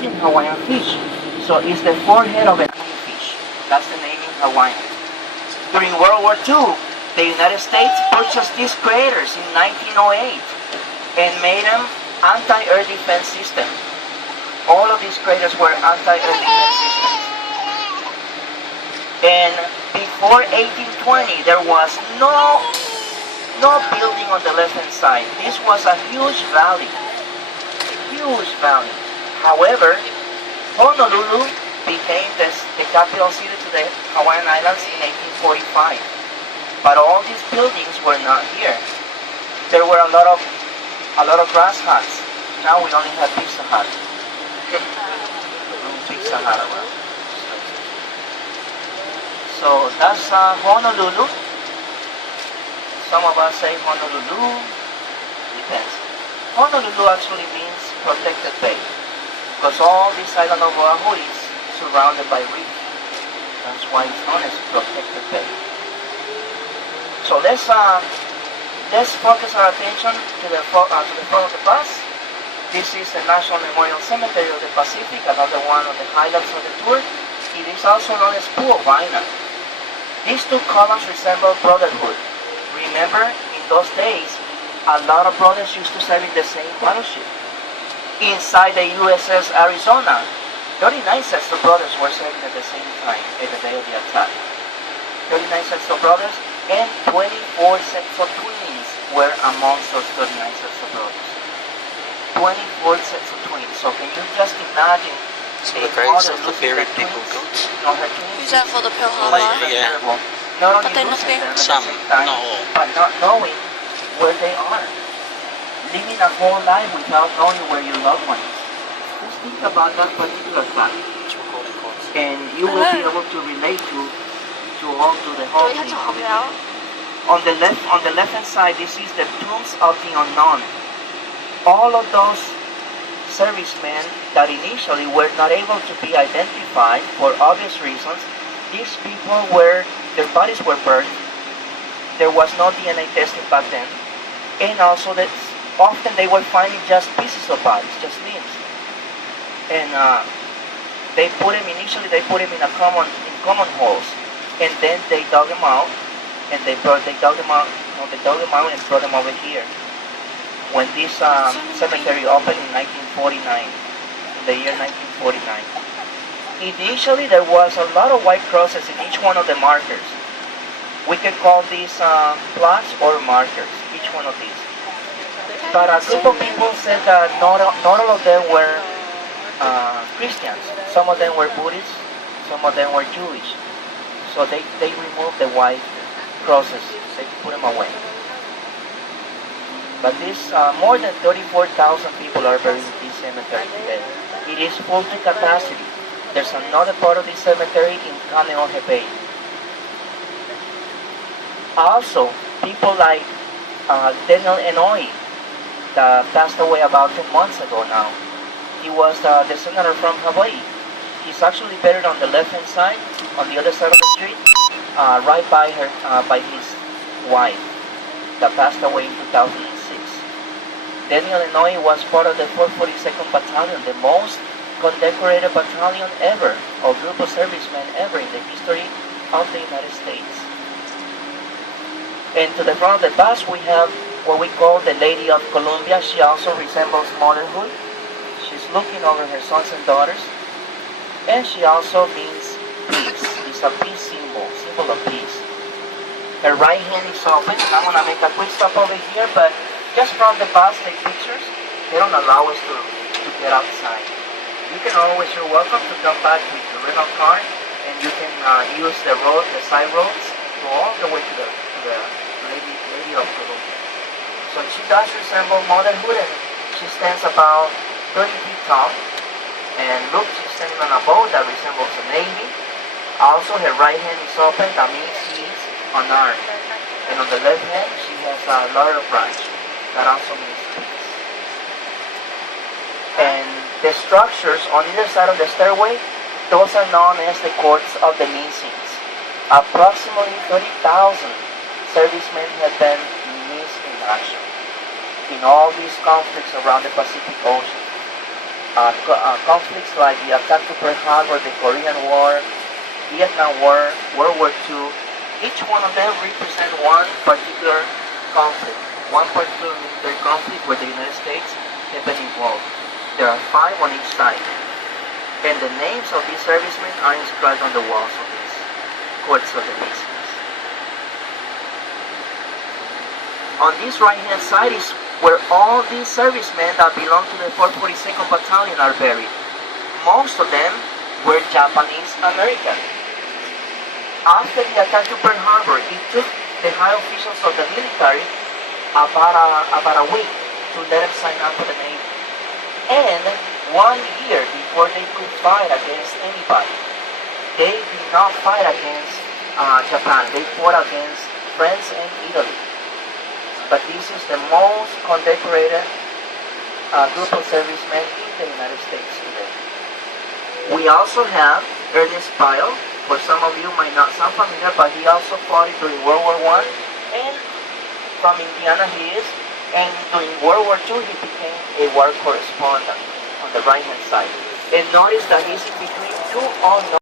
medium Hawaiian fish. So it's the forehead of a fish. That's the name in Hawaiian. During World War II, the United States purchased these craters in 1908 and made them anti-air defense system. All of these craters were anti-air defense systems. And before 1820, there was no building on the left-hand side. This was a huge valley. Huge valley. However, Honolulu became the capital city to the Hawaiian Islands in 1845. But all these buildings were not here. There were a lot of grass huts. Now we only have Pizza Hut. Pizza Hut around. So that's Honolulu. Some of us say Honolulu. Depends. Honolulu actually means protected bay, because all this island of Oahu is surrounded by reef. That's why it's known as protected bay. So let's focus our attention to the front of the bus. This is the National Memorial Cemetery of the Pacific, another one of the highlights of the tour. It is also known as Pu'ovaina. These two columns resemble brotherhood. Remember, in those days, a lot of brothers used to serve in the same battleship. Inside the USS Arizona, 39 sets of brothers were serving at the same time at the day of the attack. 39 sets of brothers and 24 sets of twins were amongst those 39 sets of brothers. 24 sets of twins. So can you just imagine some of the graves of the buried people got? Use that for the Pearl Harbor? Yeah. Not only But they're not losing them at the some, same time, not all. but not knowing where they are. Living a whole life without knowing where your loved one is. Just think about that particular fact. And you will be able to relate to the whole thing. On the left hand side, this is the tombs of the unknown. All of those servicemen that initially were not able to be identified for obvious reasons, these people their bodies were burned. There was no DNA testing back then, and also that often they were finding just pieces of bodies, just limbs, and they put them in common holes, and then they dug them out, and they dug them out and brought them over here. When this cemetery opened in 1949, in the year 1949. Initially, there was a lot of white crosses in each one of the markers. We could call these plots or markers, each one of these. But a group of people said that not all of them were Christians. Some of them were Buddhists, some of them were Jewish. So they removed the white crosses, they put them away. But this, more than 34,000 people are buried in this cemetery today. It is full to capacity. There's another part of this cemetery in Kaneohe Bay. Also, people like Daniel Inouye, that passed away about 2 months ago now. He was the senator from Hawaii. He's actually buried on the left-hand side, on the other side of the street, right by his wife, that passed away in 2006. Daniel Inouye was part of the 442nd Battalion, the most condecorated battalion ever, or group of servicemen ever in the history of the United States. And to the front of the bus, we have what we call the Lady of Columbia. She also resembles motherhood. She's looking over her sons and daughters. And she also means peace. It's a peace symbol of peace. Her right hand is open. I'm going to make a quick stop over here, but just from the bus, take pictures. They don't allow us to get outside. You're welcome to come back with your rental car, and you can use the side roads, go all the way to the Lady of Columbia. So she does resemble motherhood, and she stands about 30 feet tall. And look, she's standing on a boat that resembles a navy. Also, her right hand is open, that means she is unarmed. And on the left hand, she has a laurel branch, that also means peace. And the structures on either side of the stairway, those are known as the courts of the Missings. Approximately 30,000 servicemen have been missed in action in all these conflicts around the Pacific Ocean. conflicts like the attack to Pearl Harbor, the Korean War, Vietnam War, World War II. Each one of them represent one particular conflict, one particular military conflict where the United States have been involved. There are 5 on each side, and the names of these servicemen are inscribed on the walls of these courts of the Masons. On this right-hand side is where all these servicemen that belong to the 442nd Battalion are buried. Most of them were Japanese American. After the attack to Pearl Harbor, it took the high officials of the military about a week to let them sign up for the Navy. And 1 year before they could fight against anybody. They did not fight against Japan. They fought against France and Italy. But this is the most condecorated group of servicemen in the United States today. We also have Ernest Pyle. For some of you might not sound familiar, but he also fought during World War I, and from Indiana he is, and during World War II he became a war correspondent on the right hand side. And notice that he's in between 2 unknown